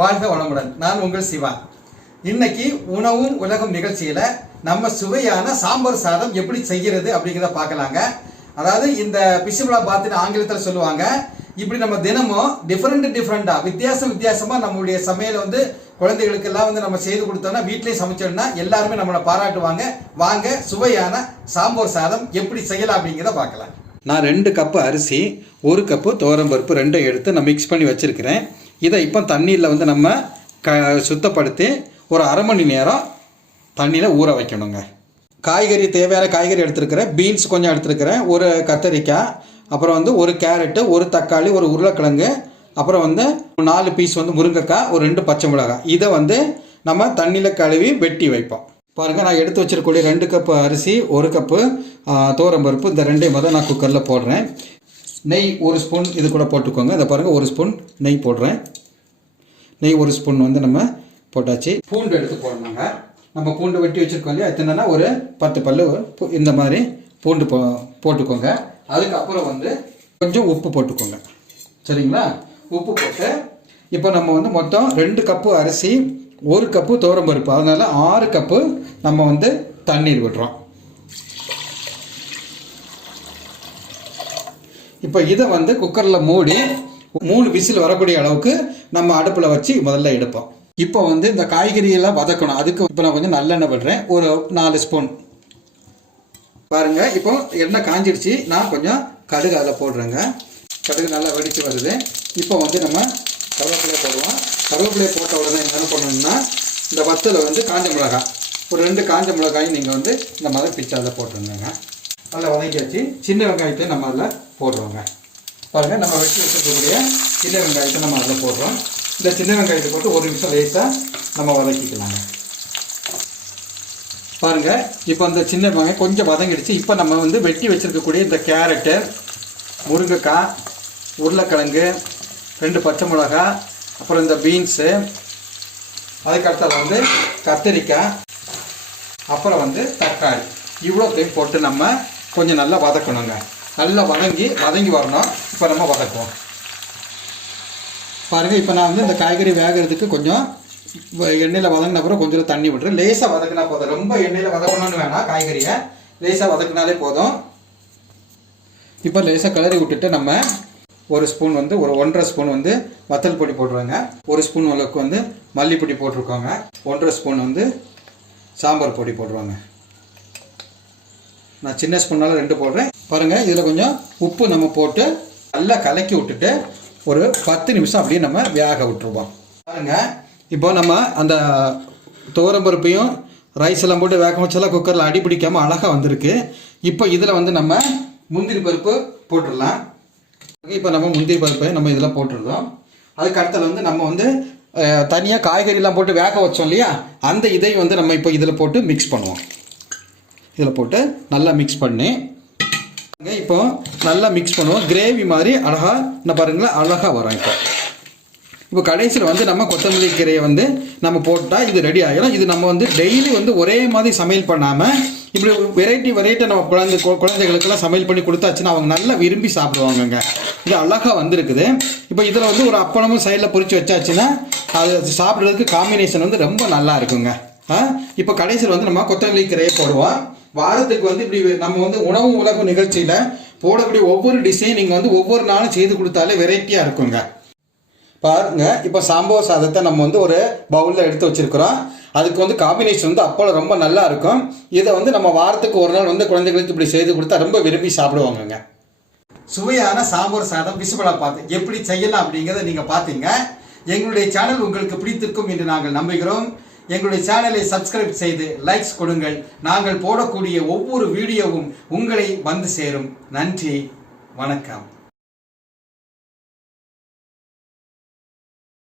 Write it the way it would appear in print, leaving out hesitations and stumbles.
வாழ்க வளமுடன். நான் உங்கள் சிவா. இன்னைக்கு உணவும் உலகம் நிகழ்ச்சியில் நம்ம சுவையான சாம்பார் சாதம் எப்படி செய்கிறது அப்படிங்கிறத பார்க்கலாங்க. அதாவது இந்த பிஷுபலா பாத்துன்னு ஆங்கிலத்தில் சொல்லுவாங்க. இப்படி நம்ம தினமும் டிஃப்ரெண்டாக வித்தியாசமாக நம்மளுடைய சமையலை வந்து குழந்தைகளுக்கெல்லாம் வந்து நம்ம செய்து கொடுத்தோம்னா வீட்டிலேயே சமைச்சோம்னா எல்லாருமே நம்மளை பாராட்டுவாங்க. வாங்க சுவையான சாம்பார் சாதம் எப்படி செய்யலாம் அப்படிங்கிறத பார்க்கலாம். நான் 2 கப்பு அரிசி, 1 கப்பு துவரம்பருப்பு ரெண்டும் எடுத்து நான் மிக்ஸ் பண்ணி வச்சுருக்கிறேன். இதை இப்போ தண்ணியில் வந்து நம்ம சுத்தப்படுத்தி ஒரு அரை மணி நேரம் தண்ணியில் ஊற வைக்கணுங்க. காய்கறி தேவையான காய்கறி எடுத்துருக்கிறேன். பீன்ஸ் கொஞ்சம் எடுத்துருக்கிறேன், ஒரு கத்தரிக்காய், அப்புறம் வந்து ஒரு கேரட்டு, ஒரு தக்காளி, ஒரு உருளைக்கிழங்கு, அப்புறம் வந்து 4 பீஸ் வந்து முருங்கைக்காய், ஒரு 2 பச்சை மிளகாய். இதை வந்து நம்ம தண்ணியில் கழுவி வெட்டி வைப்போம். பாருங்கள், நான் எடுத்து வச்சிருக்கக்கூடிய 2 கப்பு அரிசி, 1 கப்பு துவரம்பருப்பு, இந்த 2 முதல் நான் குக்கரில் போடுறேன். நெய் 1 ஸ்பூன் இது கூட போட்டுக்கோங்க. இதை பாருங்கள், 1 ஸ்பூன் நெய் போடுறேன். நெய் 1 ஸ்பூன் வந்து நம்ம போட்டாச்சு. பூண்டு எடுத்து போடணுங்க. நம்ம பூண்டு வெட்டி வச்சுருக்கோம் இல்லையா, எத்தனைன்னா ஒரு 10 பல்லு இந்த மாதிரி பூண்டு போட்டுக்கோங்க. அதுக்கப்புறம் வந்து கொஞ்சம் உப்பு போட்டுக்கோங்க. சரிங்களா? உப்பு போட்டு இப்போ நம்ம வந்து மொத்தம் 2 கப்பு அரிசி, 1 கப்பு துவரம்பருப்பு, அதனால் 6 கப்பு நம்ம வந்து தண்ணீர் விடுறோம். இப்போ இதை வந்து குக்கரில் மூடி 3 விசில் வரக்கூடிய அளவுக்கு நம்ம அடுப்பில் வச்சு முதல்ல எடுப்போம். இப்போ வந்து இந்த காய்கறியெல்லாம் வதக்கணும். அதுக்கு இப்போ நான் கொஞ்சம் நல்லெண்ணெய் விடுறேன், ஒரு 4 ஸ்பூன். பாருங்கள், இப்போ எண்ணெய் காஞ்சிடுச்சு. நான் கொஞ்சம் கடுகு அதில் போடுறேங்க. கடுகு நல்லா வெடித்து வருது. இப்போ வந்து நம்ம கருவேப்பிலையை போடுவோம். கருவேப்பிலையை போட்ட உடனே என்ன பண்ணணும்னா, இந்த வத்தலை வந்து காஞ்ச மிளகாய், ஒரு 2 காஞ்ச மிளகாயும் நீங்கள் வந்து இந்த மாதிரி பிச்சு அதில் போட்டுருங்க. அதில் வதக்கியாச்சு. சின்ன வெங்காயத்தை நம்ம அதில் போடுறோங்க. பாருங்கள், நம்ம வெட்டி வச்சுருக்கக்கூடிய சின்ன வெங்காயத்தை நம்ம அதில் போடுறோம். இந்த சின்ன வெங்காயத்தை போட்டு 1 நிமிஷம் லேசாக நம்ம வதக்கிக்கலாங்க. பாருங்கள், இப்போ அந்த சின்ன வெங்காயம் கொஞ்சம் வதங்கிடுச்சு. இப்போ நம்ம வந்து வெட்டி வச்சுருக்கக்கூடிய இந்த கேரட்டு, முருங்கைக்காய், உருளைக்கிழங்கு, 2 பச்சை மிளகாய், அப்புறம் இந்த பீன்ஸு, அதுக்கடுத்தது வந்து கத்திரிக்காய், அப்புறம் வந்து தக்காளி, இவ்வளோத்தையும் போட்டு நம்ம கொஞ்சம் நல்லா வதக்கணுங்க. நல்லா வதங்கி வரணும். இப்போ நம்ம வதக்குவோம். பாருங்கள், இப்போ நான் வந்து இந்த காய்கறி வேகிறதுக்கு கொஞ்சம் எண்ணெயில் வதங்கின அப்புறம் கொஞ்சம் தண்ணி விட்டுறேன். லேசாக வதக்கினா போதும், ரொம்ப எண்ணெயில் வதக்கணும்னு வேணாம். காய்கறியை லேசாக வதக்கினாலே போதும். இப்போ லேசாக கிளறி விட்டுட்டு நம்ம 1 ஸ்பூன் வந்து ஒரு 1.5 ஸ்பூன் வந்து வத்தல் பொடி போட்டுருவாங்க. 1 ஸ்பூன் அளவுக்கு வந்து மல்லிப்பொடி போட்டிருக்கோங்க. 1.5 ஸ்பூன் வந்து சாம்பார் பொடி போடுவாங்க. நான் சின்ன ஸ்பூனால் 2 போடுறேன். பாருங்கள், இதில் கொஞ்சம் உப்பு நம்ம போட்டு நல்லா கலக்கி விட்டுட்டு ஒரு 10 நிமிஷம் அப்படியே நம்ம வேக விட்டுருவோம். பாருங்கள், இப்போ நம்ம அந்த துவரம்பருப்பையும் ரைஸ் எல்லாம் போட்டு வேக வச்செல்லாம் குக்கரில் அடி பிடிக்காமல் அழகாக வந்திருக்கு. இப்போ இதில் வந்து நம்ம முந்திரி பருப்பு போட்டுடலாம். இப்போ நம்ம முந்திரி பருப்பை நம்ம இதில் போட்டுருந்தோம். அதுக்கு அடுத்தது வந்து நம்ம வந்து தனியாக காய்கறிலாம் போட்டு வேக வச்சோம் இல்லையா, அந்த இதையும் வந்து நம்ம இப்போ இதில் போட்டு மிக்ஸ் பண்ணுவோம். இதில் போட்டு நல்லா மிக்ஸ் பண்ணி இப்போ நல்லா மிக்ஸ் பண்ணுவோம். கிரேவி மாதிரி அழகாக என்ன பாருங்களேன், அழகாக வரும். இப்போ கடைசியில் வந்து நம்ம கொத்தமல்லி கீரையை வந்து நம்ம போட்டால் இது ரெடி ஆகிடும். இது நம்ம வந்து டெய்லி வந்து ஒரே மாதிரி சமையல் பண்ணாமல் இப்படி வெரைட்டி நம்ம குழந்தைகளுக்கெல்லாம் சமையல் பண்ணி கொடுத்தாச்சுன்னா அவங்க நல்லா விரும்பி சாப்பிடுவாங்கங்க. இது அழகாக வந்திருக்குது. இப்போ இதில் வந்து ஒரு அப்பளமும் சைடில் பொரிச்சு வச்சாச்சுன்னா அது சாப்பிட்றதுக்கு காம்பினேஷன் வந்து ரொம்ப நல்லா இருக்குங்க. இப்போ கடைசியில் வந்து நம்ம கொத்தமல்லி கீரையை போடுவோம். வாரத்துக்கு வந்து இப்படி நம்ம வந்து உணவு உலகம் நிகழ்ச்சியில் போடக்கூடிய ஒவ்வொரு டிஷ்ஷையும் நீங்கள் வந்து ஒவ்வொரு நாளும் செய்து கொடுத்தாலே வெரைட்டியாக இருக்குங்க. பாருங்க, இப்போ சாம்பார் சாதத்தை நம்ம வந்து ஒரு பவுலில் எடுத்து வச்சிருக்கிறோம். அதுக்கு வந்து காம்பினேஷன் வந்து அப்பளம் ரொம்ப நல்லா இருக்கும். இதை வந்து நம்ம வாரத்துக்கு ஒரு நாள் வந்து குழந்தைகளுக்கு இப்படி செய்து கொடுத்தா ரொம்ப விரும்பி சாப்பிடுவாங்கங்க. சுவையான சாம்பார் சாதம் பிசுபலா பாத்து எப்படி செய்யலாம் அப்படிங்கிறத நீங்கள் பார்த்தீங்க. எங்களுடைய சேனல் உங்களுக்கு பிடித்திருக்கும் என்று நாங்கள் நம்புகிறோம். எங்களுடைய சேனலை சப்ஸ்கிரைப் செய்து லைக்ஸ் கொடுங்கள். நாங்கள் போடக்கூடிய ஒவ்வொரு வீடியோவும் உங்களை வந்து சேரும். நன்றி, வணக்கம்.